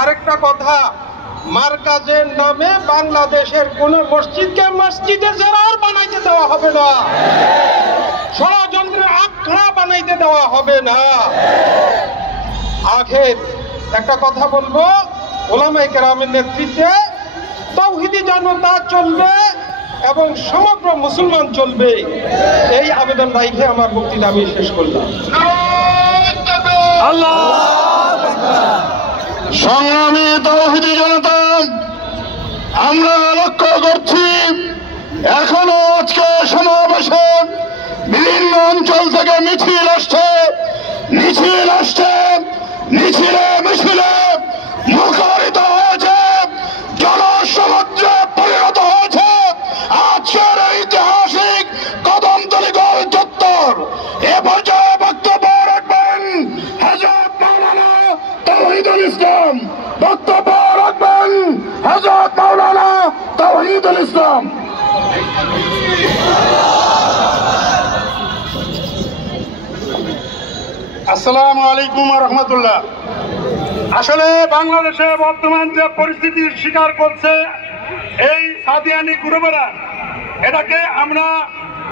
আরেকটা কথা, মার্কাজের নামে বাংলাদেশের কোন মসজিদকে মসজিদে জেরার বানাইতে দেওয়া হবে না, ষড়যন্ত্রের আখড়া বানাইতে দেওয়া হবে না। আখের একটা কথা বলবো, ওলামায়ে কেরামের নেতৃত্বে তাওহীদি জনতা চলবে এবং সমগ্র মুসলমান চলবে, এই আবেদন রাখে আমার বক্তব্য আমি শেষ করলাম। সংগ্রামী তাওহীদি জনতা, আমরা লক্ষ্য করছি এখনো আজকে সমাবেশে বিভিন্ন অঞ্চল থেকে মিছিল আসছে, মিছিলে মুখরিত হয়েছে, জনসমুদ্রে পরিণত হয়েছে আজকের ঐতিহাসিক কদমতলী গোল চত্বর। এ পর্যায়ে বক্তব্য রাখবেন হযরত মাওলানা তাওহীদুল ইসলাম, বক্তব্য রাখবেন হযরত মাওলানা তাওহীদুল ইসলাম। আসসালামু আলাইকুম ওয়া রাহমাতুল্লাহ। আসলে বাংলাদেশে বর্তমান যে পরিস্থিতির শিকার করছে এই সাদিয়ানি গ্রুপেরা, এটাকে আমরা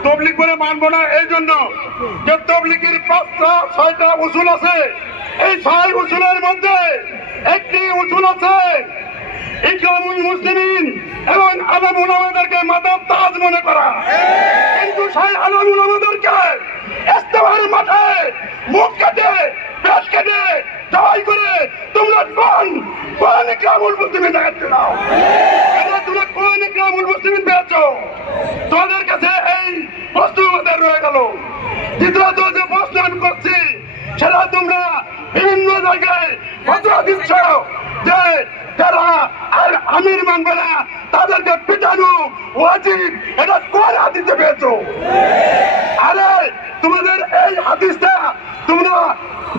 তবলিগ করে মানব না। এই জন্য যে তবলিগের 5-6টা উসুল আছে, এই 6 উসুলের মধ্যে একটি উসুল আছে ইকরামুল মুসলিমিন এবং আলেম উলামাদেরকে মাদার তাজ মনে করা। কিন্তু সেই আলেম উলামাদেরকে ইস্তেমার মাঠে মুখ কেটে পেশ কেটে জবাই করে তোমরা কোন ইকরামুল মুসলিমিন দেখাচ্ছো না, এটা তোমরা কোন ইকরামুল মুসলিমিন পেয়েছো? তোমাদের কাছে এই বস্তু আমাদের রয়ে গেল। দ্বিতীয়ত যে প্রশ্ন আমি করছি সেটা তোমরা বিভিন্ন জায়গায় ফতোয়া দিচ্ছ যে যারা আর আমির মানবে না তাদেরকে পিটানো ওয়াজিব, এটা কোন হাদিসে পেয়েছো? আরে তোমাদের এই হাদিসটা তোমরা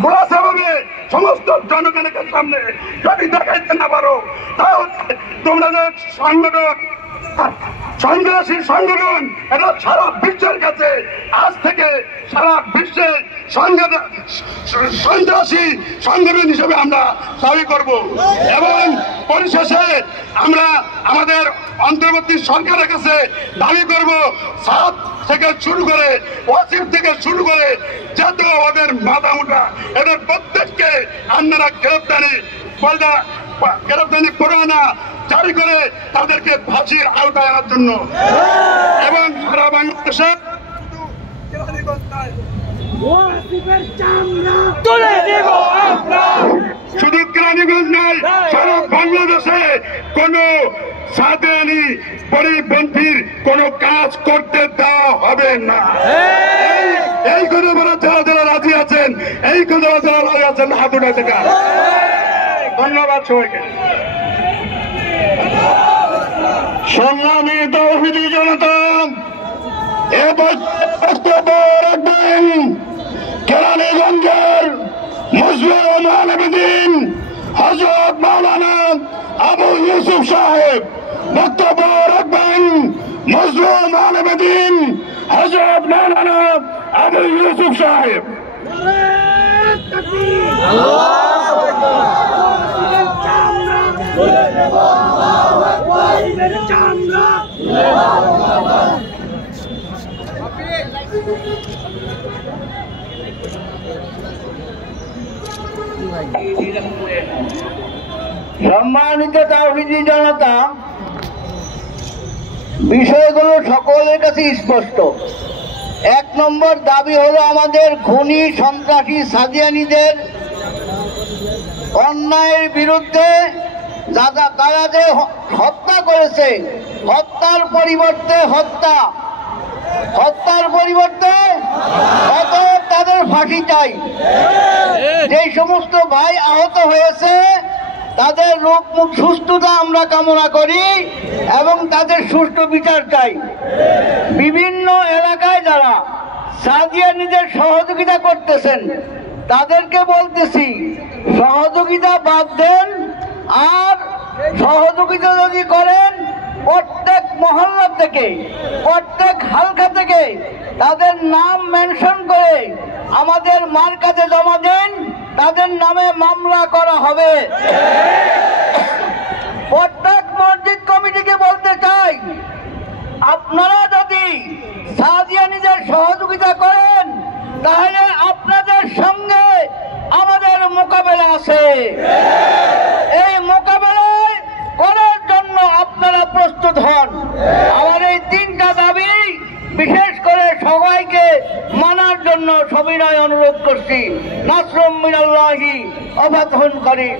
খোলাসা ভাবে সমস্ত জনগণের সামনে যদি দেখাইতে না পারো, তাহলে তোমরা যে সন্ত্রাসী সংগঠন, এটা সারা বিশ্বের কাছে আজ থেকে সারা বিশ্বে সন্ত্রাসী সংগঠন হিসেবে আমরা দাবি করব। এবং পরিশেষে আমরা আমাদের অন্তর্বর্তী সরকারের কাছে দাবি করব, সাত থেকে শুরু করে ওয়াসিফ থেকে শুরু করে যত আমাদের মাথা মুঠা, এদের প্রত্যেককে আপনারা গ্রেফতারি পরোয়ানা জারি করে তাদেরকে ফাঁসির আওতায় আনার জন্য এবং সারা বাংলাদেশে শুধু কেরানীগঞ্জ নয়, সারা বাংলাদেশে কোন সাদিয়ানি পরিপন্থীর কোন কাজ করতে দেওয়া হবে না। এই কথা বলা যারা রাজি আছেন, এই কথা যারা রাজি আছেন হাত উঠে থাকা। ধন্যবাদ সবাইকে। সংগ্রামী তাওহীদি জনতা, বক্তব্য রাখবেন কেরানীগঞ্জের মুসলিম আলেমদ্বীন হযরত মাওলানা আবু ইউসুফ সাহেব। বক্তব্য রাখবেন মুসলিম আলেমদ্বীন হযরত মাওলানা আবু ইউসুফ সাহেব। সম্মানিত তাওহীদি জনতা, বিষয়গুলো সকলের কাছে স্পষ্ট। 1 নম্বর দাবি হলো আমাদের খুনি সন্ত্রাসী সাদিয়ানীদের অন্যায়ের বিরুদ্ধে তারা যে হত্যা করেছে, হত্যার পরিবর্তে অতএব তাদের ফাঁসি চাই। যে সমস্ত ভাই আহত হয়েছে তাদের রোগ মুখ সুস্থতা আমরা কামনা করি এবং তাদের সুষ্ঠু বিচার চাই। বিভিন্ন এলাকায় যারা সাদিয়ানীদের সহযোগিতা করতেছেন তাদেরকে বলতেছি, সহযোগিতা বাদ দেন। আর সহযোগিতা যদি করেন প্রত্যেক মহল্লা থেকে, প্রত্যেক হালকা থেকে তাদের নাম মেনশন করে আমাদের মার্কাজে জমা দেন, তাদের নামে মামলা করা হবে। সহযোগিতা করেন, তাহলে আপনাদের সঙ্গে আমাদের মোকাবেলা আছে। এই মোকাবেলায় করার জন্য আপনারা প্রস্তুত হন। আমার এই 3টা দাবি বিশেষ করে সবাইকে মানার জন্য সবিনয় অনুরোধ করছি। নাসরুম মিনাল্লাহি ওয়া ফাতহুন করিম।